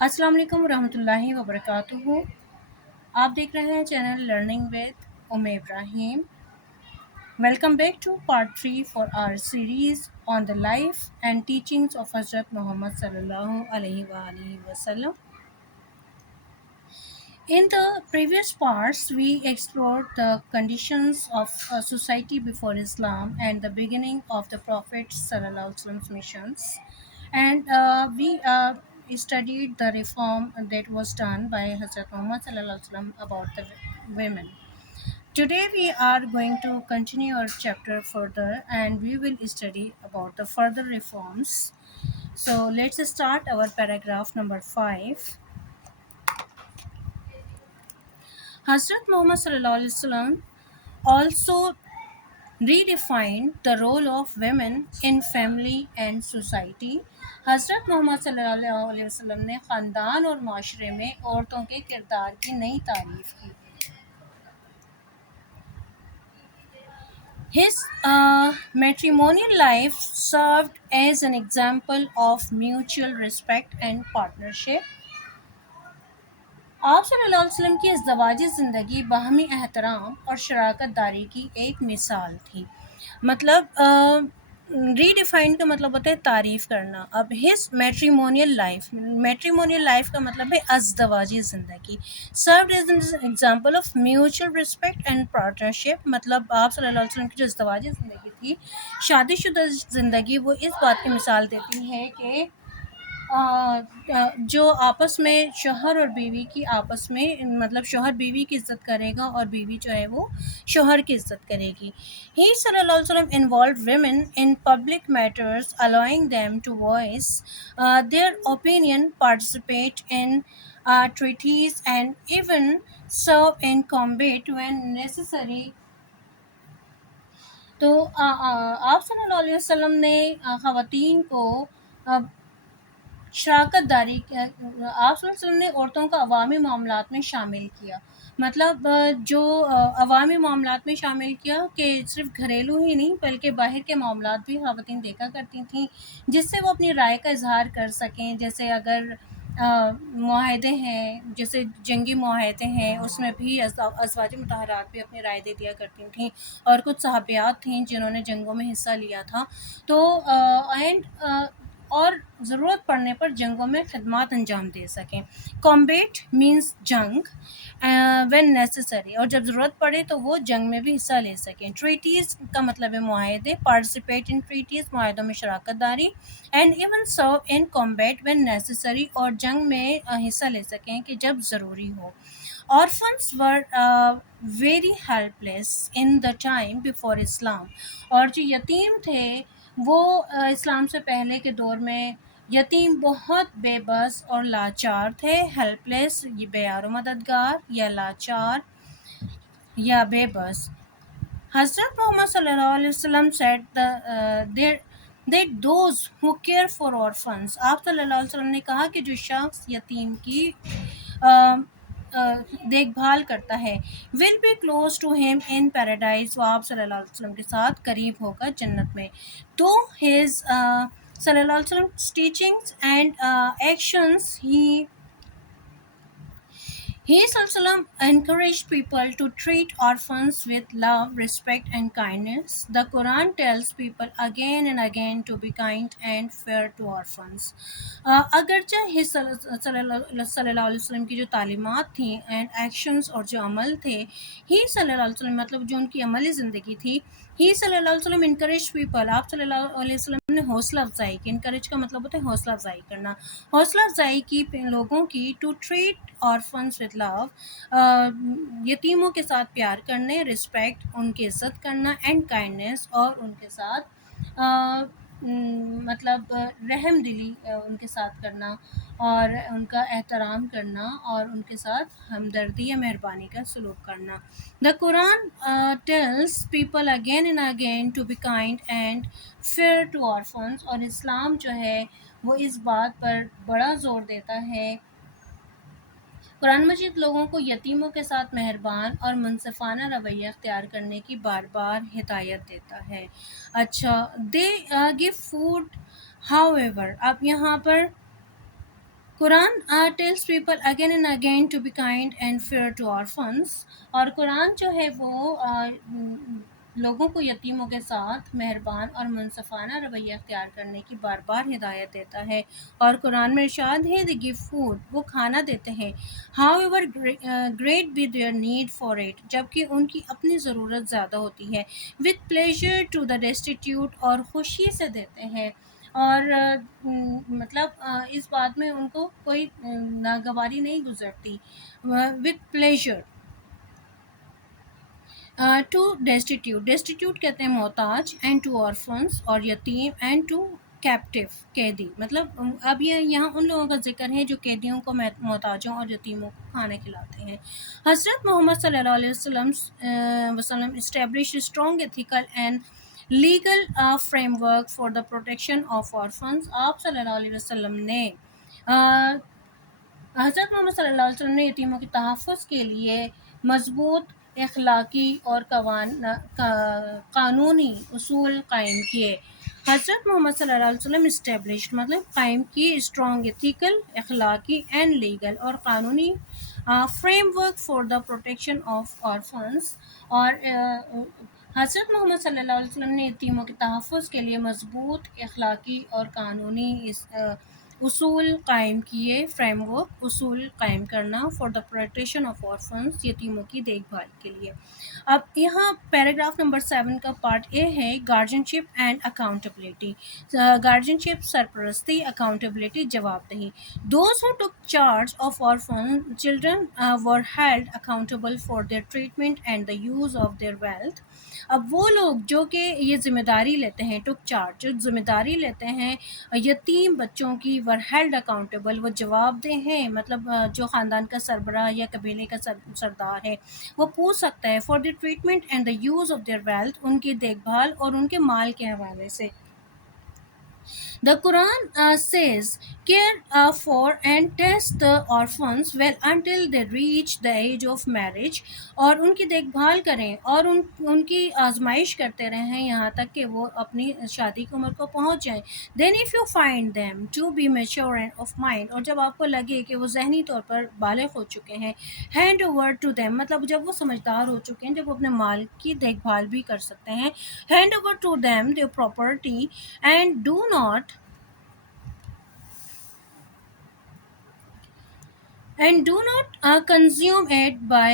السلام علیکم ورحمۃ اللہ وبرکاتہ۔ آپ دیکھ رہے ہیں channel learning with Ibrahim. Welcome back to part 3 for our series on the life and teachings of حضرت محمد صلی اللہ علیہ وآلہ وسلم۔ In the previous parts, we explored the conditions of society before Islam and the beginning of the Prophet Sallallahu Alaihi Wasallam's missions. And we studied the reform that was done by Hazrat Muhammad Sallallahu Alaihi Wasallam about the women. Today we are going to continue our chapter further and we will study about the further reforms. So let's start our paragraph number 5. Hazrat Muhammad Sallallahu Alaihi Wasallam also redefined the role of women in family and society. حضرت محمد صلی اللہ علیہ وسلم نے خاندان اور معاشرے میں عورتوں کے کردار کی نئی تعریف کی۔ His matrimonial life served as an example of mutual respect and partnership. آپ صلی اللہ علیہ وسلم کی ازدواجی زندگی باہمی احترام اور شراکت داری کی ایک مثال تھی۔ مطلب ری ڈیفائنڈ کا مطلب ہوتا ہے تعریف کرنا۔ اب ہز میٹریمونیل لائف کا مطلب ہے ازدواجی زندگی۔ Served as an example of mutual respect and partnership, مطلب آپ صلی اللہ علیہ وسلم کی جو ازدواجی زندگی تھی، شادی شدہ زندگی، وہ اس بات کی مثال دیتی ہے کہ جو آپس میں شوہر اور بیوی کی آپس میں مطلب شوہر بیوی کی عزت کرے گا اور بیوی جو ہے وہ شوہر کی عزت کرے گی۔ He صلی اللہ علیہ وسلم involved women in public matters, allowing them to voice their opinion, participate in treaties and even serve in combat when necessary. تو آپ صلی اللہ علیہ وسلم نے خواتین کو شراکت داری آپ صلی اللہ علیہ وسلم نے عورتوں کو عوامی معاملات میں شامل کیا۔ مطلب جو عوامی معاملات میں شامل کیا کہ صرف گھریلو ہی نہیں بلکہ باہر کے معاملات بھی خواتین دیکھا کرتی تھیں، جس سے وہ اپنی رائے کا اظہار کر سکیں۔ جیسے اگر معاہدے ہیں، جیسے جنگی معاہدے ہیں، اس میں بھی ازواج مطہرات بھی اپنی رائے دے دیا کرتی تھیں، اور کچھ صحابیات تھیں جنہوں نے جنگوں میں حصہ لیا تھا۔ تو اور ضرورت پڑنے پر جنگوں میں خدمات انجام دے سکیں۔ کامبیٹ مینس جنگ، وین نیسیسری، اور جب ضرورت پڑے تو وہ جنگ میں بھی حصہ لے سکیں۔ ٹریٹیز کا مطلب ہے معاہدے، پارٹیسپیٹ ان ٹریٹیز، معاہدوں میں شراکت داری، and even serve in combat when necessary, اور جنگ میں حصہ لے سکیں کہ جب ضروری ہو۔ Orphans were very helpless in the time before Islam، اور جو یتیم تھے وہ اسلام سے پہلے کے دور میں یتیم بہت بے بس اور لاچار تھے۔ ہیلپ لیس، یہ بے یار و مددگار، یا لاچار یا بے بس۔ حضرت محمد صلی اللہ علیہ وسلم said that those who care for orphans، آپ صلی اللہ علیہ وسلم نے کہا کہ جو شخص یتیم کی دیکھ بھال کرتا ہے will be close to him in paradise، وہ آپ صلی اللہ علیہ وسلم کے ساتھ قریب ہوگا جنت میں۔ تو his صلی اللہ علیہ وسلم teachings and actions، He صلی اللہ علیہ وسلم encouraged people to treat orphans with love, respect and kindness. The Quran tells people again and again to be kind and fair to orphans. اگرچہ صلی اللہ علیہ وسلم کی جو تعلیمات تھیں اینڈ ایکشنز اور جو عمل تھے، ہی صلی اللہ علیہ وسلم مطلب جو ان کی عملی زندگی تھی، ہی صلی اللہ علیہ وسلم انکریج پیپل، آپ صلی اللہ علیہ وسلم نے حوصلہ افزائی کی۔ انکریج کا مطلب ہوتا ہے حوصلہ افزائی کرنا، حوصلہ افزائی کی لوگوں کی ٹو ٹریٹ آرفنس وتھ لو، یتیموں کے ساتھ پیار کرنے، رسپیکٹ ان کی عزت کرنا، اینڈ کائنڈنیس، اور ان کے ساتھ مطلب رحم دلی ان کے ساتھ کرنا اور ان کا احترام کرنا اور ان کے ساتھ ہمدردی یا مہربانی کا سلوک کرنا۔ The Quran tells people again and again to be kind and fair to orphans، اور اسلام جو ہے وہ اس بات پر بڑا زور دیتا ہے، قرآن مجید لوگوں کو یتیموں کے ساتھ مہربان اور منصفانہ رویہ اختیار کرنے کی بار بار ہدایت دیتا ہے۔ اچھا، they give food however، اب یہاں پر قرآن tells people again and again to be kind and fair to orphans. اور قرآن جو ہے وہ لوگوں کو یتیموں کے ساتھ مہربان اور منصفانہ رویہ اختیار کرنے کی بار بار ہدایت دیتا ہے. اور قرآن میں ارشاد ہے they give food، وہ کھانا دیتے ہیں. however great be their need for it، جبکہ ان کی اپنی ضرورت زیادہ ہوتی ہے. with pleasure to the destitute، اور خوشی سے دیتے ہیں. اور مطلب اس بات میں ان کو کوئی ناگواری نہیں گزرتی. with pleasure ٹو ڈیسٹیٹیوٹ کہتے ہیں محتاج، اینڈ ٹو orphans اور یتیم، اینڈ ٹو کیپٹیو قیدی. مطلب اب یہ یہاں ان لوگوں کا ذکر ہے جو قیدیوں کو محتاجوں اور یتیموں کو کھانا کھلاتے ہیں. حضرت محمد صلی اللہ علیہ وسلم established a strong ethical and legal framework for the protection of orphans. آپ صلی اللہ علیہ وسلم نے حضرت محمد صلی اللہ علیہ وسلم نے یتیموں کے تحفظ کے لیے مضبوط اخلاقی اور قانونی اصول قائم کیے. حضرت محمد صلی اللہ علیہ وسلم اسٹیبلشڈ مطلب قائم کی اسٹرانگ ایتھیکل، اخلاقی اینڈ لیگل اور قانونی frame work for the protection of orphans. اور حضرت محمد صلی اللہ علیہ وسلم نے یتیموں کے تحفظ کے لیے مضبوط اخلاقی اور قانونی اصول قائم کیے. فریم ورک اصول قائم کرنا for the protection of orphans, یتیموں کی دیکھ بھال کے لیے. اب یہاں پیراگراف نمبر 7 کا پارٹ اے ہے گارجنشپ اینڈ اکاؤنٹیبلٹی. گارجنشپ سرپرستی، اکاؤنٹیبلٹی جواب دہی. Those who took charge of orphan children were held accountable for their treatment and the use of their wealth. اب وہ لوگ جو کہ یہ ذمہ داری لیتے ہیں، ٹک چارج جو ذمہ داری لیتے ہیں یتیم بچوں کی، ور ہیلڈ اکاؤنٹیبل وہ جواب دہ ہیں. مطلب جو خاندان کا سربراہ یا قبیلے کا سردار ہے وہ پوچھ سکتا ہے for the treatment and the use of their wealth, ان کی دیکھ بھال اور ان کے مال کے حوالے سے. The Quran says, care for and test the orphans well until they reach the age of marriage. اور ان کی دیکھ بھال کریں اور ان کی آزمائش کرتے رہیں یہاں تک کہ وہ اپنی شادی کی عمر کو پہنچ جائیں. Then if you find them to be mature and of mind، اور جب آپ کو لگے کہ وہ ذہنی طور پر بالغ ہو چکے ہیں، hand over to them مطلب جب وہ سمجھدار ہو چکے ہیں، جب وہ اپنے مال کی دیکھ بھال بھی کر سکتے ہیں. hand over to them their property and do not consume it by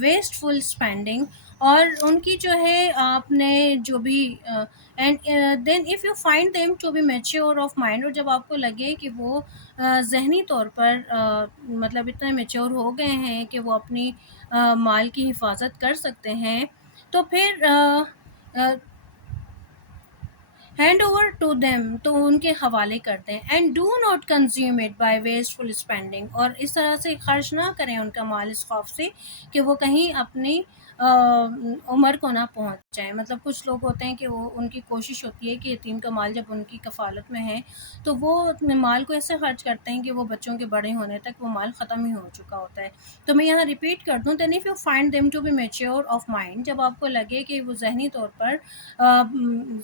wasteful spending. اور ان کی جو ہے آپ نے جو بھی and then if you find them to be mature of mind، اور جب آپ کو لگے کہ وہ ذہنی طور پر مطلب اتنے میچور ہو گئے ہیں کہ وہ اپنی مال کی حفاظت کر سکتے ہیں، تو پھر ہینڈ اوور ٹو دیم تو ان کے حوالے کر دیں. And do not consume it by wasteful spending, اور اس طرح سے خرچ نہ کریں ان کا مال اس خوف سے کہ وہ کہیں اپنی عمر کو نہ پہنچ جائیں. مطلب کچھ لوگ ہوتے ہیں کہ وہ ان کی کوشش ہوتی ہے کہ یتیم کا مال جب ان کی کفالت میں ہے تو وہ اپنے مال کو ایسے خرچ کرتے ہیں کہ وہ بچوں کے بڑے ہونے تک وہ مال ختم ہی ہو چکا ہوتا ہے. تو میں یہاں ریپیٹ کر دوں، then if you find them to be mature of mind, جب آپ کو لگے کہ وہ ذہنی طور پر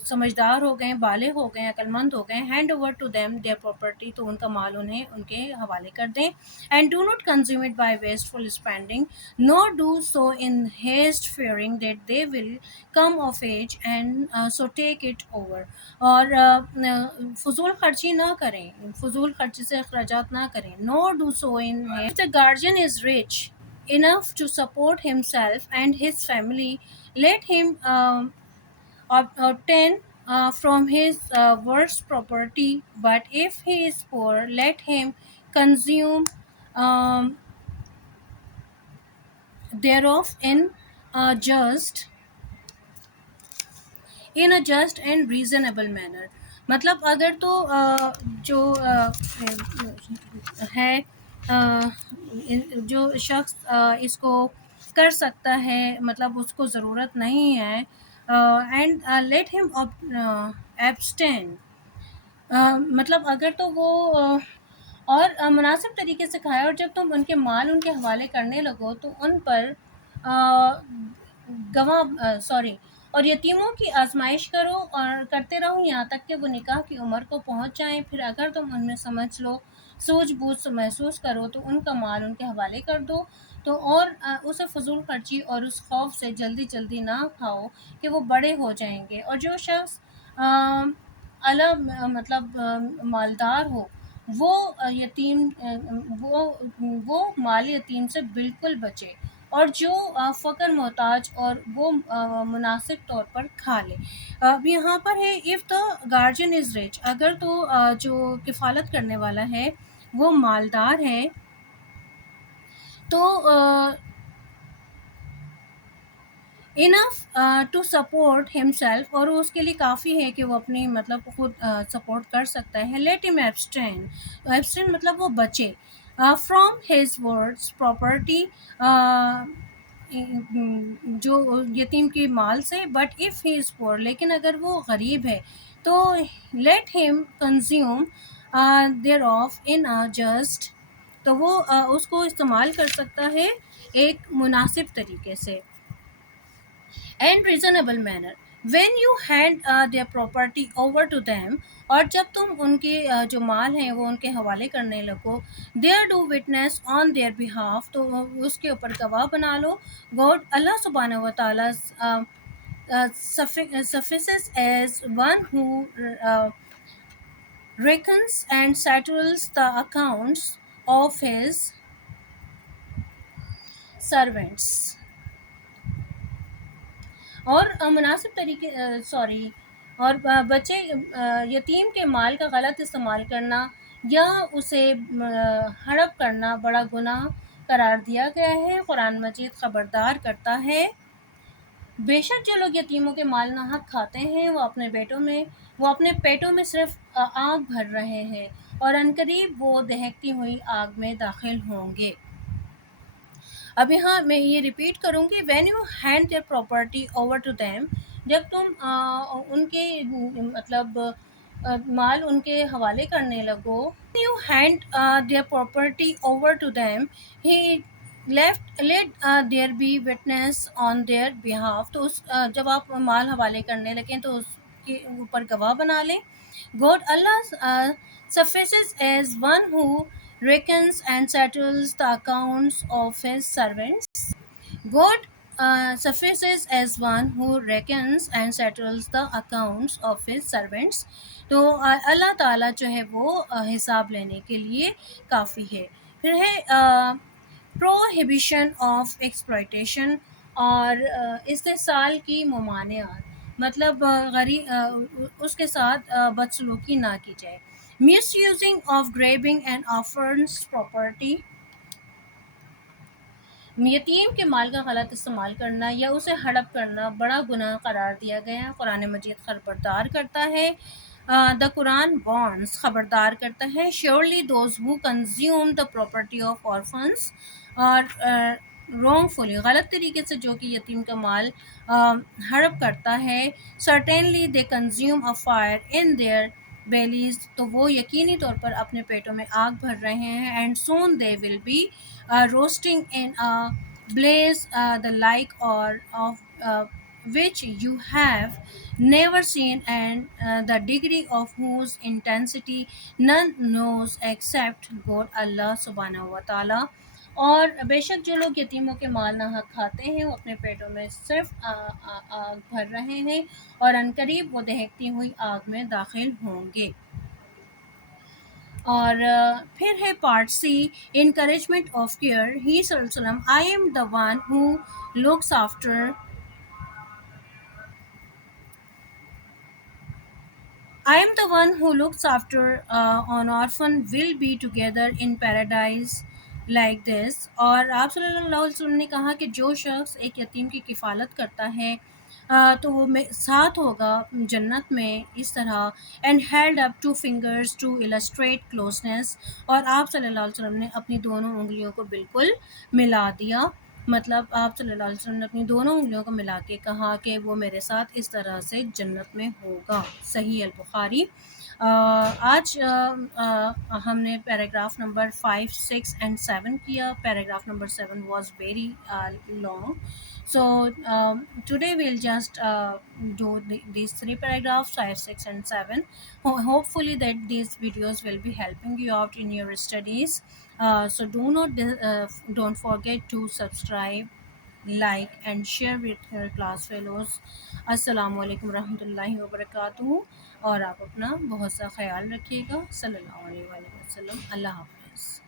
سمجھدار ہو گئے، بالغ ہو گئے، عقل مند ہو گئے، hand over to them their property تو ان کا مال انہیں ان کے حوالے کر دیں. And do not consume it by wasteful spending nor do so in haste fearing that they will come of age and so take it over. اور فضول خرچی نہ کریں، فضول خرچی سے اخراجات نہ کریں. Nor do so in the guardian is rich enough to support himself and his family, let him obtain from his worst property, but if he is poor, let him consume thereof in a just and reasonable manner. مطلب اگر تو جو ہے جو شخص اس کو کر سکتا ہے، مطلب اس کو ضرورت نہیں ہے، اینڈ لیٹ ہم ایبسٹین، مطلب اگر تو وہ اور مناسب طریقے سے کھائے، اور جب تم ان کے مال ان کے حوالے کرنے لگو تو ان پر اور یتیموں کی آزمائش کرو اور کرتے رہو یہاں تک کہ وہ نکاح کی عمر کو پہنچ جائیں. پھر اگر تم ان میں سمجھ لو سوجھ بوجھ سے محسوس کرو تو ان کا مال ان کے حوالے کر دو، تو اور اسے فضول خرچی اور اس خوف سے جلدی جلدی نہ کھاؤ کہ وہ بڑے ہو جائیں گے۔ اور جو شخص مطلب مالدار ہو، وہ یتیم وہ مال یتیم سے بالکل بچے، اور جو فقر محتاج اور وہ مناسب طور پر کھا لے۔ اب یہاں پر ہے if the guardian is rich، اگر تو جو کفالت کرنے والا ہے وہ مالدار ہے، تو انف ٹو سپورٹ himself، اور اس کے لیے کافی ہے کہ وہ اپنی مطلب خود سپورٹ کر سکتا ہے۔ لیٹ him abstain مطلب وہ بچے فرام his words property، جو یتیم کے مال سے، but if he is poor، لیکن اگر وہ غریب ہے تو let him consume thereof in a just، تو وہ اس کو استعمال کر سکتا ہے ایک مناسب طریقے سے، and reasonable manner when you hand their property over to them، اور جب تم ان کے جو مال ہیں وہ ان کے حوالے کرنے لگو، there do witness on their behalf، تو اس کے اوپر گواہ بنا لو۔ God اللہ سبحانہ و تعالیٰ suffices as one who reckons and settles the accounts of his servants، اور مناسب طریقے اور بچے یتیم کے مال کا غلط استعمال کرنا یا اسے ہڑپ کرنا بڑا گناہ قرار دیا گیا ہے۔ قرآن مجید خبردار کرتا ہے، بے شک جو لوگ یتیموں کے مال ناحق کھاتے ہیں وہ اپنے پیٹوں میں صرف آگ بھر رہے ہیں، اور عنقریب وہ دہکتی ہوئی آگ میں داخل ہوں گے۔ اب یہاں میں یہ ریپیٹ کروں گی، when you hand their property over to them, جب تم ان کے مطلب مال ان کے حوالے کرنے لگو، you hand their property over to them ہی let there be witness on their behalf, تو جب آپ مال حوالے کرنے لگیں تو اس کے اوپر گواہ بنا لیں۔ God Allah suffices as one who reckons and settles the accounts of his servants۔ God suffices as one who reckons and settles the accounts of his servants، تو اللہ تعالیٰ جو ہے وہ حساب لینے کے لیے کافی ہے۔ پھر ہے prohibition of exploitation، اور استحصال کی ممانعت، مطلب اس کے ساتھ بدسلوکی نہ کی جائے۔ misusing of grabbing and orphans property، یتیم کے مال کا غلط استعمال کرنا یا اسے ہڑپ کرنا بڑا گناہ قرار دیا گیا ہے۔ قرآن مجید خبردار کرتا ہے، the Quran warns، خبردار کرتا ہے، surely those who consume the property of orphans، اور wrongfully غلط طریقے سے جو کہ یتیم کا مال ہڑپ کرتا ہے، certainly they consume a fire in their bellies، تو وہ یقینی طور پر اپنے پیٹوں میں آگ بھر رہے ہیں، and soon they will be roasting in a blaze the like or of which you have never seen, and the degree of whose intensity none knows except God اللہ سبحانہ و تعالیٰ۔ اور بے شک جو لوگ یتیموں کے مال ناحق کھاتے ہیں وہ اپنے پیٹوں میں صرف آگ بھر رہے ہیں، اور عنقریب وہ دہکتی ہوئی آگ میں داخل ہوں گے۔ اور پھر ہے part C, encouragement of care, he صلی اللہ علیہ وسلم I am the one who looks after I am the one who looks after an orphan will be together in paradise like this، اور آپ صلی اللہ علیہ وسلم نے کہا کہ جو شخص ایک یتیم کی کفالت کرتا ہے تو وہ ساتھ ہوگا جنت میں اس طرح، and held up two fingers to illustrate closeness، اور آپ صلی اللہ علیہ وسلم نے اپنی دونوں انگلیوں کو بالکل ملا دیا، مطلب آپ صلی اللہ علیہ وسلم نے اپنی دونوں انگلیوں کو ملا کے کہا کہ وہ میرے ساتھ اس طرح سے جنت میں ہوگا۔ صحیح البخاری۔ آج ہم نے پیراگراف نمبر 5 6 اینڈ 7 کیا. Paragraph number 7 was very long. So today we'll just do these three paragraphs 5 6 and 7. Hopefully that these videos will be helping you out in your studies. So don't forget to subscribe, like and share with your class fellows. السلام علیکم ورحمۃ اللہ وبرکاتہ. اور آپ اپنا بہت سا خیال رکھیے گا. صلی اللہ علیہ وآلہ وسلم. اللہ حافظ.